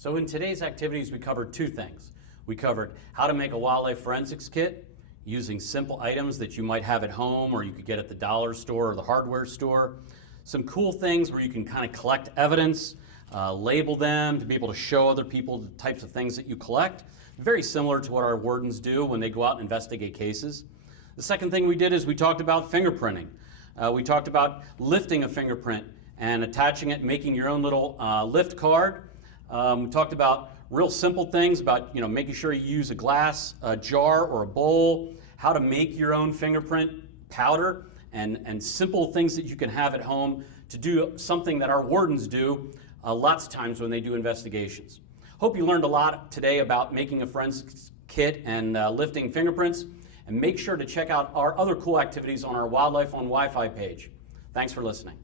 So in today's activities, we covered two things. We covered how to make a wildlife forensics kit using simple items that you might have at home or you could get at the dollar store or the hardware store. Some cool things where you can kind of collect evidence, label them to be able to show other people the types of things that you collect. Very similar to what our wardens do when they go out and investigate cases. The second thing we did is we talked about fingerprinting. We talked about lifting a fingerprint and attaching it, making your own little lift card. We talked about real simple things about making sure you use a glass jar or a bowl, how to make your own fingerprint powder, and simple things that you can have at home to do something that our wardens do lots of times when they do investigations. Hope you learned a lot today about making a forensics kit and lifting fingerprints, and make sure to check out our other cool activities on our Wildlife on Wi-Fi page. Thanks for listening.